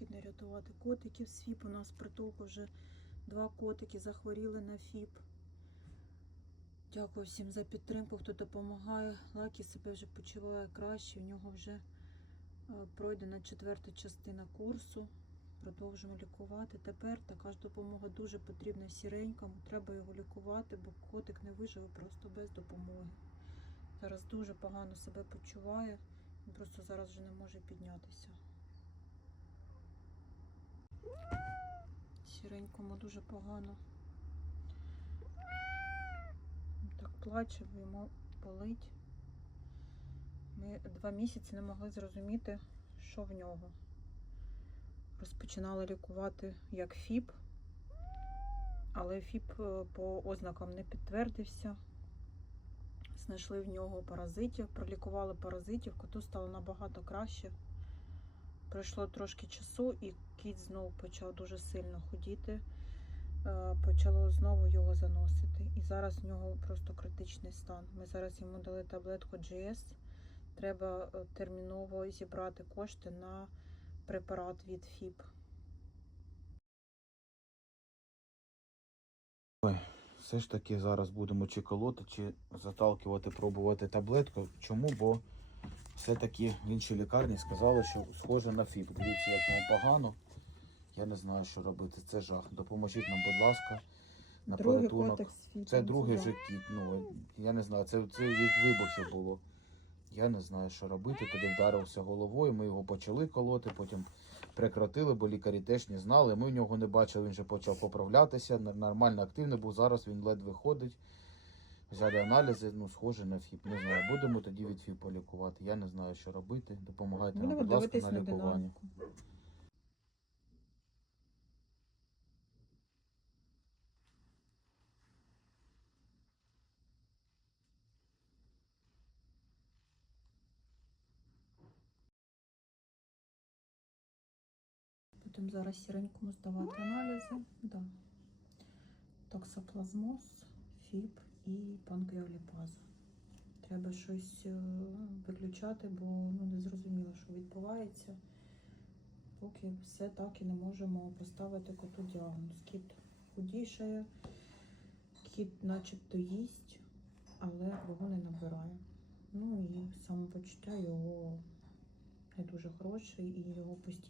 необхідно рятувати котиків. з ФІП у нас притулку вже два котики захворіли на ФІП. Дякую всім за підтримку, хто допомагає. Лакі себе вже почуває краще. У нього вже е, пройдена четверта частина курсу. Продовжуємо лікувати. Тепер така ж допомога дуже потрібна сіренькому. Треба його лікувати, бо котик не виживе просто без допомоги. Зараз дуже погано себе почуває. Він просто зараз вже не може піднятися. Сіренькому дуже погано. Так плаче, бо йому болить. Ми два місяці не могли зрозуміти, що в нього. Розпочинали лікувати як ФІП, але ФІП е, по ознакам не підтвердився. Знайшли в нього паразитів, пролікували паразитів, коту стало набагато краще. Пройшло трошки часу, і кіт знову почав дуже сильно ходіти. Е, Почало знову його заносити. І зараз в нього просто критичний стан. Ми зараз йому дали таблетку GS. Треба е, терміново зібрати кошти на препарат від ФІП. Все ж таки зараз будемо чи колоти, чи заталкувати, пробувати таблетку. Чому? Бо все-таки в іншій лікарні сказали, що схоже на ФІП. Дивіться, як йому погано. Я не знаю, що робити. Це жах. Допоможіть нам, будь ласка, на порятунок. з Це другий вже кіт. Ну, я не знаю, це, це від вибухів було. Я не знаю, що робити. Тоді вдарився головою. Ми його почали колоти, потім прекратили, бо лікарі теж не знали. Ми в нього не бачили, він вже почав поправлятися. Нормально активний був. Зараз він ледве ходить. Взяли аналізи, ну, схоже на ФІП. Не знаю, будемо тоді від ФІП полікувати. Я не знаю, що робити. Допомагайте нам, будь ласка, на лікування. Будемо зараз сіренькому здавати аналізи. Да. Токсоплазмоз, ФІП і панкреоліпаза. Треба щось е, виключати, бо ну, не зрозуміло, що відбувається. Поки все так і не можемо поставити коту діагноз. Кіт худішає, кіт начебто їсть, але вагу не набирає. Ну і самопочуття його не дуже хороше, і його постійно.